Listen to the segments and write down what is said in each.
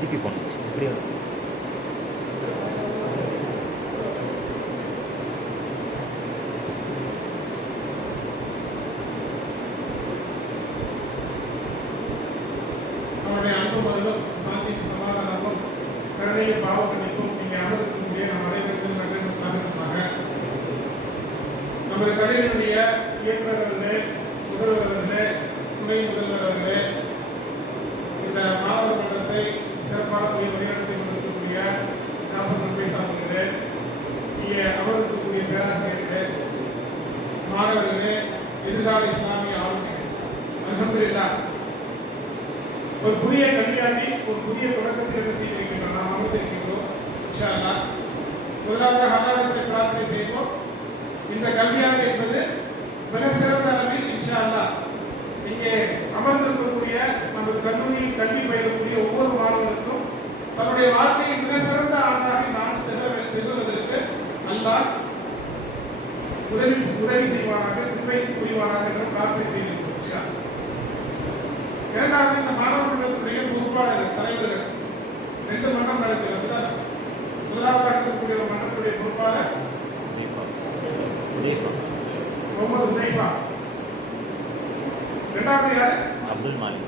திருப்பி போனோம் நன்றிமாக நமது கலையினுடைய இயக்குனர் அவர்களே துணை முதல்வர்களே இந்த மாணவர் மன்றத்தை சிறப்பான முறையில் வழிநடத்தி கொண்டிருக்கக்கூடிய ஞாபகம் நன்மை இங்கே அமர்ந்திருக்கக்கூடிய பேராசிரியர்களே மாணவர்களே எதிர்கால இஸ்லாமிய ஆளுநர்கள் ஒரு புதிய கல்வியாண்டி ஒரு புதிய தொடக்கத்தில் என்ன செய்ய நாம் அமர்ந்திருக்கின்றோம் முதலாவதாக பிரார்த்தனை செய்வோம் இந்த கல்வியாண்டு என்பது மிக சிறந்த அளவில் இன்ஷா அல்லாஹ் இங்கே அமர்ந்திருக்கக்கூடிய நமது கல்லூரியில் கல்வி பயிலக்கூடிய ஒவ்வொரு மாணவர்களுக்கும் தன்னுடைய வாழ்க்கையில் மிக சிறந்த ஆண்டாக இந்த ஆண்டு திகழ திகழ்வதற்கு அல்லாஹ் உதவி உதவி செய்வானாக கிருபை புரிவானாக என்று பிரார்த்தனை அல்லாஹ். இரண்டாவது இந்த மாணவ மன்றத்துடைய பொறுப்பாளர்கள் தலைவர்கள் ரெண்டு மன்றம் நடக்கிறது? முதலாவதாக இருக்கக்கூடிய மன்றத்துடைய பொறுப்பாளர் உதயபா உதயபா முகமது உதைஃபா இரண்டாவது யாரு? அப்துல் மாலிக்.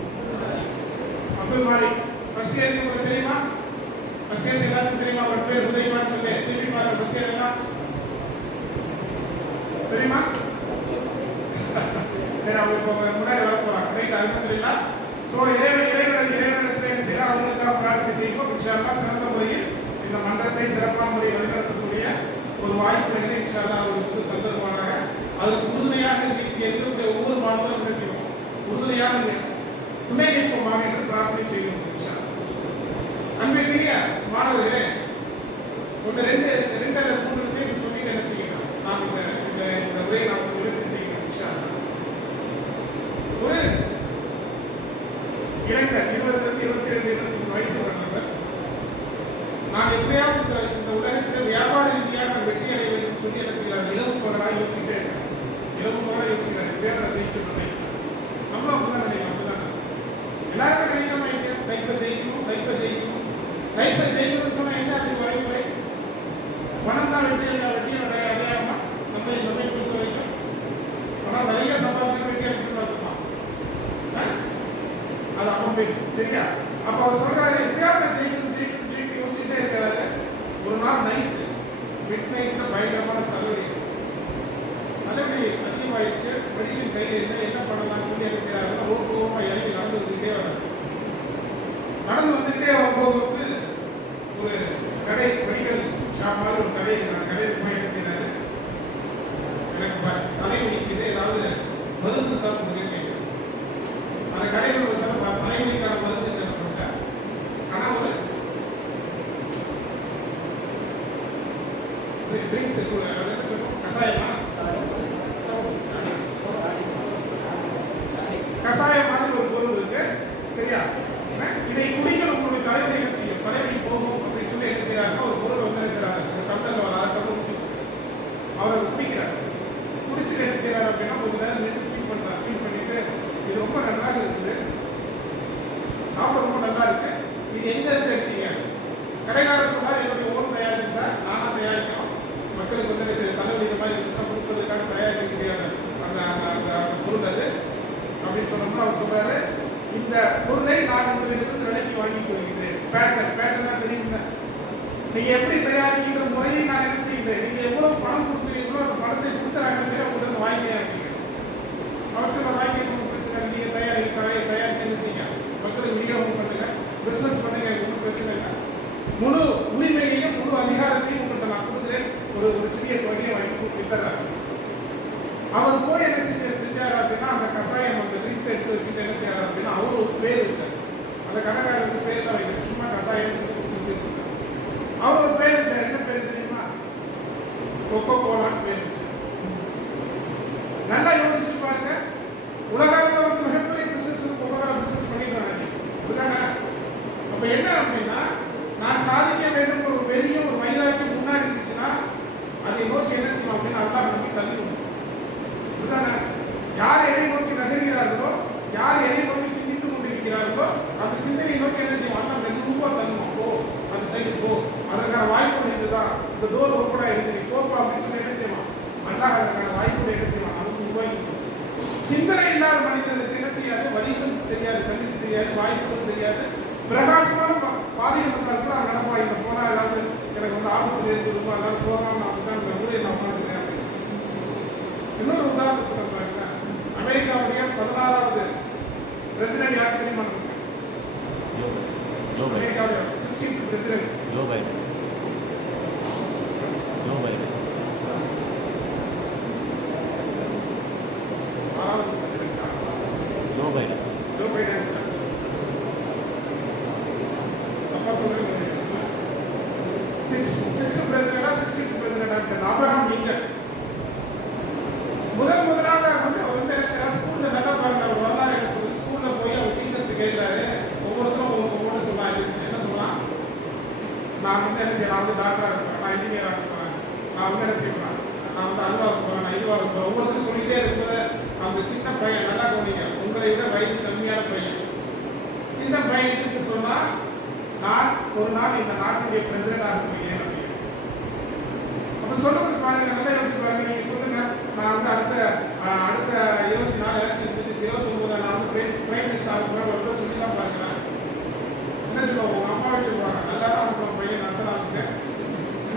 அப்துல் மாலிக். ஃபர்ஸ்ட் இயர்ஸ் எல்லாத்துக்கும் தெரியுமா அவர் பேர் உதைஃபான்னு சொல்லி திரும்பி பாருங்க தெரியுமா? சரி அவங்க இப்போ முன்னாடி வர போறாங்க. ரைட் அல்ஹம்துலில்லாஹ் ஸோ இறைவன் இறைவன் இறைவனிடத்தில் என்ன செய்யலாம் அவங்களுக்காக பிரார்த்தனை செய்வோம் இன்ஷால்லா சிறந்த முறையில் இந்த மன்றத்தை சிறப்பான முறையில் வழிநடத்தக்கூடிய ஒரு வாய்ப்பு வந்து இன்ஷால்லா அவர்களுக்கு தந்திருப்பாங்க அதுக்கு உறுதுணையாக இங்கே இருக்கக்கூடிய ஒவ்வொரு மாணவர்களும் என்ன செய்வோம் உறுதுணையாக துணை நிற்போமாக என்று பிரார்த்தனை செய்வோம் இன்ஷால்லா அன்பிற்குரிய மாணவர்களே ஒன்று ரெண்டு ரெண்டு அல்லது மூணு விஷயத்தை சொல்லிட்டு என்ன செய்யணும் நாம் இந்த இந்த இந்த உரையை நாம் விருத்தி செய்யணும் இன்ஷா அல்லாஹ். ஒரு இளைஞர் இருபதுலேருந்து இருபத்தி ரெண்டு இருபத்தி மூணு வயசு வரவர் நான் எப்படியாவது இந்த இந்த உலகத்தில் வியாபார ரீதியாக நான் வெற்றி அடைய வேண்டும் சொல்லி என்ன செய்யலாம் இரவு பகலாக யோசிச்சுட்டே இருக்கேன் இரவு பகலாக யோசிக்கிறேன் எப்படியாவது நான் ஜெயிக்க மாட்டேன் நம்ம அப்படிதான் நினைக்கிறோம் அப்படிதான் எல்லாருமே நினைக்க மாட்டேன் லைஃப்பை ஜெயிக்கணும் லைஃப்பை ஜெயிக்கணும். லைஃப்பை ஜெயிக்கணும்னு சொன்னால் என்ன அதுக்கு வாய்ப்பு? பணம் தான் வெற்றி அடைய வெற்றி அடைய அடையாம நம்மை நம்மை பொறுத்த வரைக்கும் பணம் நிறைய சம்பாதிக்க வெற்றி அடைக்கணும் அர்த்தமா அது அவன் பேசு சரியா அப்ப அவர் சொல்றாரு எப்பயாவது நான் ஜெயிக்கணும் ஜெயிக்கணும் ஜெயிக்கணும் யோசிச்சுட்டே இருக்கிறாரு. ஒரு நாள் நைட்டு மிட் நைட்ல பயங்கரமான தலைவலி தலைவலி அதிகமாயிடுச்சு. மெடிசன் கையில் இருந்தால் என்ன பண்ணலாம்னு சொல்லி என்ன செய்யறாருன்னா ஒரு கோபமா இறங்கி நடந்து வந்துக்கிட்டே வர்றாரு. நடந்து வந்துக்கிட்டே வரும்போது வந்து ஒரு கடை மெடிக்கல் ஷாப் மாதிரி ஒரு கடை அந்த கடையில் போய் என்ன செய்யறாரு எனக்கு தலைவலிக்குது ஏதாவது மருந்து தான் கொடுங்க அந்த கடையில் ஒரு சில ப- தலைவலிக்கான மருந்து என்ன பண்ணிட்டேன் ஆனால் ஒரு ட்ரிங்க்ஸ் அது என்ன சொல்லுவோம் கஷாயமா கஷாயம் மாதிரி ஒரு பொருள் இருக்கு சரியா என்ன? இதை குடிக்கணும் உங்களுடைய தலைவலி என்ன செய்யும் தலைவலி போகும் அப்படின்னு சொல்லி என்ன செய்யறாருன்னா ஒரு பொருள் வந்து என்ன செய்யறாரு ஒரு டம்ளர்ல ஒரு அரை டம்ளர் ஊத்தி அவர் அதை குடிக்கிறார் குடிச்சிட்டு என்ன செய்யறாரு அப்படின்னா கொஞ்ச நேரம் நின்று ஃபீல் பண்றாரு ஃபீல் பண்ணிட்டு இது ரொம்ப நன்றாக இருக்குது சாப்பிட ரொம்ப நல்லா இருக்கு இது எங்க இருந்து எடுத்தீங்க கடைக்காரர் சொன்னார் என்னுடைய ஓன் தயாரிப்பு சார் நானா தயாரிக்கணும் மக்களுக்கு வந்து என்ன செய்ய தலைவலி இந்த மாதிரி இருந்துச்சுன்னா கொடுப்பதற்காக தயாரிக்க முடியாத அந்த அந்த அந்த அந்த பொருள் அது அப்படின்னு சொன்னோம்னா அவர் சொல்றாரு இந்த பொருளை நான் உங்களிடமிருந்து விலைக்கு வாங்கி கொள்கிறேன் பேட்டர் பேட்டர்னா தெரியுங்களா நீங்க எப்படி தயாரிக்கின்ற முறையை நான் என்ன செய்கிறேன் நீங்க எவ்வளவு பணம் கொடுக்குறீங்களோ அந்த பணத்தை கொடுத்து நான் என்ன வந்து உங்களுக்கு வாங்கி இருக்கீங்க அவற்றை நான் வாங்கி பிரச்சனை இல்லை. நீங்க தயாரி தயாரிச்சு என்ன செய்யுங்க? மக்களுக்கு விநியோகம் பண்ணுங்க பிசினஸ் பண்ணுங்க ஒன்றும் பிரச்சனை இல்லை. முழு உரிமையையும் முழு அதிகாரத்தையும் உங்கள்கிட்ட நான் கொடுக்குறேன். ஒரு ஒரு சிறிய தொகையை வாங்கி வித்துறாரு அவர் போய் என்ன செஞ்ச செஞ்சார் அப்படின்னா அந்த கஷாயம் அந்த ட்ரிங்க்ஸ் எடுத்து வச்சுட்டு என்ன செய்யறாரு அப்படின்னா அவர் ஒரு பேர் வச்சார். அந்த கடைக்காரருக்கு பேர் ಪ್ರೆಸಿಡೆಂಟ್ ಯಾಕೆ ತೀರ್ಮಾನ Joe Biden Joe Biden sixteenth president Joe Biden டாக்டராக இருப்பேன் நான் இன்ஜினியராக இருப்பேன் நான் வந்து என்ன செய்வேன் நான் வந்து அதுவாக போகிறேன் நான் இதுவாக இருப்பேன் ஒவ்வொருத்தரும் சொல்லிகிட்டே இருக்கும்போது அந்த சின்ன பையன் நல்லா கவனிங்க உங்களை விட வயசு கம்மியான பையன் சின்ன பையன் திருப்பி சொன்னால் நான் ஒரு நாள் இந்த நாட்டினுடைய பிரசிடண்டாக போகிறேன் அப்படின்னு அப்போ சொல்லும்போது பாருங்க நல்ல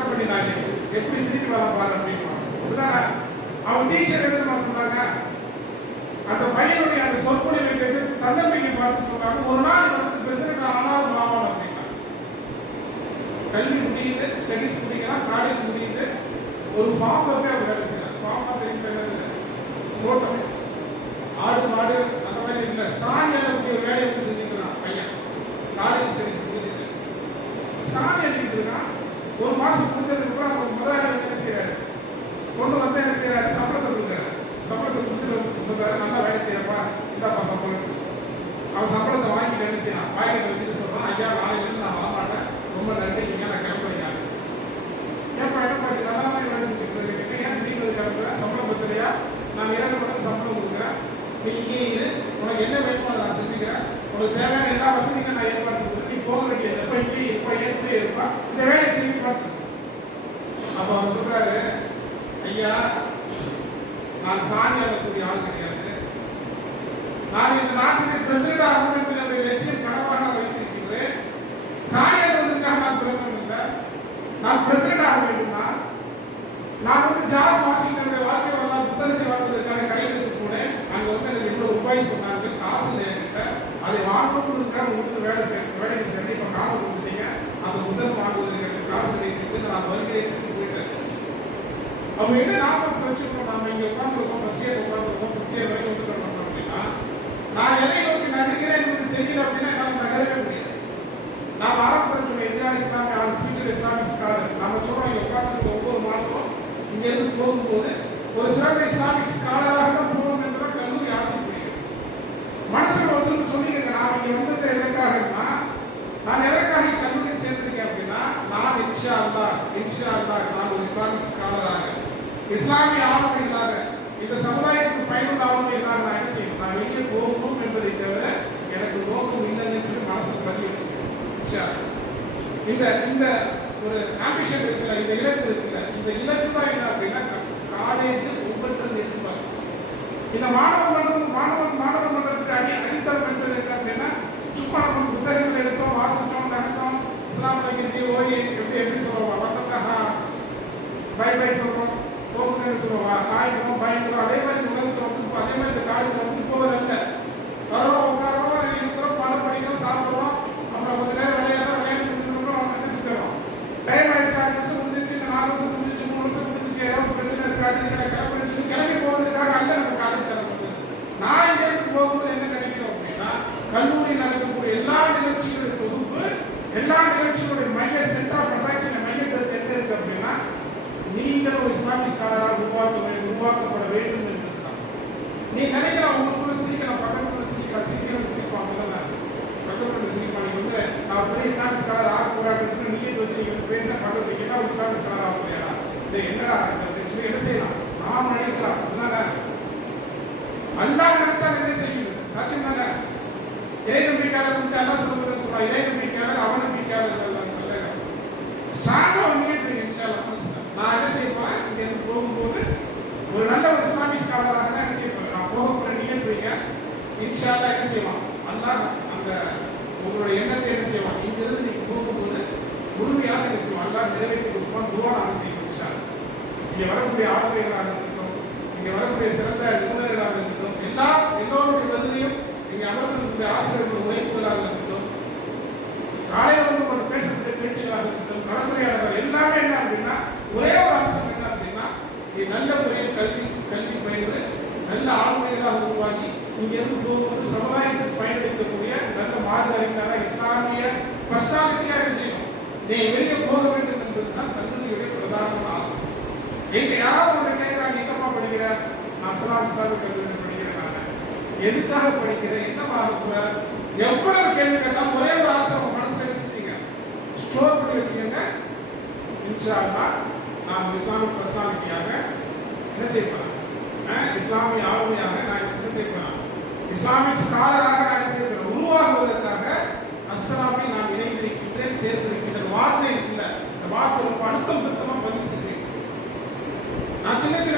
தப்பு பண்ணினாங்க எப்படி திருப்பி வர பாரு அப்படின்னு அவன் டீச்சர் என்ன சொன்னாங்க? அந்த பையனுடைய அந்த சொற்பொழிவை கேட்டு தன்னம்பிக்கை பார்த்து சொன்னாங்க. ஒரு நாள் வந்து பிரசிடண்ட் ஆனாலும் ஆவான் அப்படின்னா கல்வி முடியுது ஸ்டடிஸ் முடிக்கலாம் காலேஜ் முடியுது. ஒரு ஃபார்ம்ல போய் அவர் வேலை செய்யலாம் ஃபார்ம்ல தெரியும் என்னது? ஓட்டம் ஆடு மாடு அந்த மாதிரி இல்லை. சாணி அளவுக்கு வேலையை வந்து செஞ்சுக்கிறான் பையன். காலேஜ் ஸ்டடிஸ் முடிஞ்சுட்டு. சாணி ஒரு மாதம் முடிஞ்சதுக்கு அப்புறம் அவங்க முதலாளி என்ன செய்யறாரு கொண்டு வந்து என்ன செய்யறாரு சம்பளத்தை கொடுக்குறாரு. சம்பளத்தை கொடுத்துட்டு நல்லா வேலை செய்யப்பா இந்தாப்பா சம்பளம். அவன் சம்பளத்தை வாங்கிட்டு என்ன செய்யலாம்? வாங்கிட்டு ஆவணப்படிகளாக இந்த சமுதாயத்துக்கு பயனுள்ள ஆவணப்படிகளாக நான் என்ன செய்யணும்? நான் வெளியே போகணும் என்பதை தவிர எனக்கு நோக்கம் இல்லைன்னு சொல்லி மனசுக்கு பதிய வச்சுக்கிறேன் இந்த இந்த ஒரு ஆம்பிஷன் இருக்குல்ல இந்த இலக்கு இருக்குல்ல இந்த இலக்கு தான் என்ன அப்படின்னா காலேஜ் ஒவ்வொன்றது எதிர்பார்க்கும். இந்த மாணவ மன்றம் மாணவன் மாணவ மன்றத்துக்கு அடி அடித்தளம் என்பது என்ன அப்படின்னா சும்மா நம்ம புத்தகங்கள் எடுத்தோம் வாசித்தோம் நகர்த்தோம். இஸ்லாம் இலக்கியத்தை ஓய் எப்படி எப்படி சொல்லுவோம் வந்தமாக பை பை என்ன சொல்லுவோம் காய்க்கிறோம் பயந்துக்கிறோம் அதே மாதிரி உலகத்தில் வந்து அதே மாதிரி இந்த காலத்தில் வந்து போவதற்கு இன்ஷால்லா என்ன செய்வான்? அல்லாஹ் அந்த உங்களுடைய எண்ணத்தை என்ன செய்வான்? இங்க இருந்து நீங்க போகும்போது முழுமையாக என்ன செய்வான்? அல்லாஹ் நிறைவேற்றி கொடுப்பான். துவா நாம செய்வோம் இன்ஷால்லா இங்க வரக்கூடிய ஆளுமைகளாக இருக்கட்டும் இங்க வரக்கூடிய சிறந்த நிபுணர்களாக இருக்கட்டும் எல்லா எல்லோருடைய பதிலையும் இங்க அமர்ந்திருக்கக்கூடிய ஆசை உழைப்புகளாக இருக்கட்டும் காலையில் வந்து ஒரு பேசக்கூடிய பேச்சுகளாக இருக்கட்டும் கலந்துரையாடல்கள் எல்லாமே என்ன அப்படின்னா ஒரே ஒரு அம்சம் என்ன அப்படின்னா இது நல்ல முறையில் கல்வி கல்வி பயின்று நல்ல ஆளுமைகளாக உருவாகி இங்கிருந்து போகும்போது சமுதாயத்துக்கு பயனளிக்கக்கூடிய நல்ல மார்க்க அறிஞராக இஸ்லாமிய பர்சனாலிட்டியாக என்ன செய்யணும் நீ வெளியே போக வேண்டும் என்பதுதான் கல்லூரியுடைய பிரதானமான ஆசை எங்க யாராவது ஒன்று கேட்குறாங்க எங்கம்மா படிக்கிற நான் இஸ்லாம் இஸ்லாமிக் கல்லூரியில் படிக்கிறேன் நான் எதுக்காக படிக்கிறேன்? என்னவாக போற எவ்வளவு கேள்வி கேட்டால் ஒரே ஒரு ஆன்சர் உங்க மனசுல வச்சுட்டீங்க. ஸ்டோர் பண்ணி வச்சுக்கோங்க. இன்ஷா அல்லாஹ் நான் இஸ்லாமிக் பர்சனாலிட்டியாக என்ன செய்யப்பேன் இஸ்லாமிய ஆளுமையாக நான் என்ன செய்யப்பேன் இஸ்லாமிக் ஸ்காலராக நான் என்ன செய்யப்பேன் உருவாகுவதற்காக அஸ்ஸலாமை நான் இணைந்திருக்கின்றேன் சேர்ந்திருக்கின்றேன். வார்த்தை இல்லை. இந்த வார்த்தை ரொம்ப அழுத்தம் திருத்தமாக பதிவு செய்வேன் நான் சின்ன சின்ன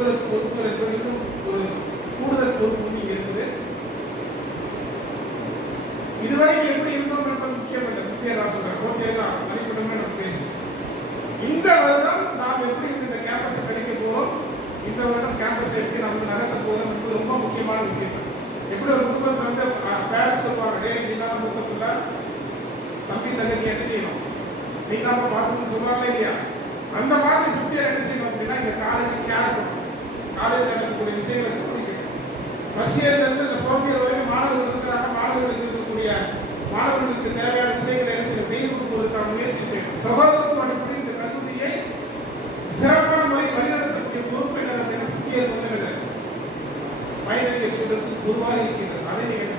உங்களுக்கு பொறுப்பு என்பதற்கும் ஒரு கூடுதல் பொறுப்பு வந்து இங்க இருக்குது. இதுவரைக்கும் எப்படி இருந்தோம் என்பது முக்கியம் இல்லை நான் சொல்றேன் தான் மதிப்பிடமே நம்ம பேசுவோம் இந்த வருடம் நாம் எப்படி இந்த கேம்பஸை கிடைக்க போகிறோம் இந்த வருடம் கேம்பஸ் எப்படி நம்ம வந்து நகர்த்த போகிறோம் என்பது ரொம்ப முக்கியமான விஷயம். எப்படி ஒரு குடும்பத்தில் வந்து பேரண்ட்ஸ் சொல்லுவாங்க டேய் நீ தான் குடும்பத்தில் தம்பி தங்கச்சி என்ன செய்யணும்? நீ தான் பார்த்துக்கணும்னு சொல்லுவாங்க இல்லையா? அந்த மாதிரி புத்தியாக என்ன செய்யணும் அப்படின்னா இந்த காலேஜ் கேர் பண்ணணும் காலேஜ் நடக்கக்கூடிய விஷயங்களை கவனிக்கணும் ஃபர்ஸ்ட் இயர்லேருந்து இந்த ஃபோர்த் இயர் வரைக்கும் மாணவர்கள் இருக்கிறாங்க. மாணவர்களுக்கு இருக்கக்கூடிய மாணவர்களுக்கு தேவையான விஷயங்களை என்ன செய்ய செய்து கொடுப்பதற்கான முயற்சி செய்யணும். சகோதரத்துவ அடிப்படையில் இந்த கல்லூரியை சிறப்பான முறையில் வழிநடத்தக்கூடிய பொறுப்பு என்ன அப்படின்னா ஃபிஃப்த் இயர் வந்து என்னது ஃபைனல் இயர் ஸ்டூடெண்ட்ஸ் பொதுவாக இருக்கின்றது. அதை நீங்கள்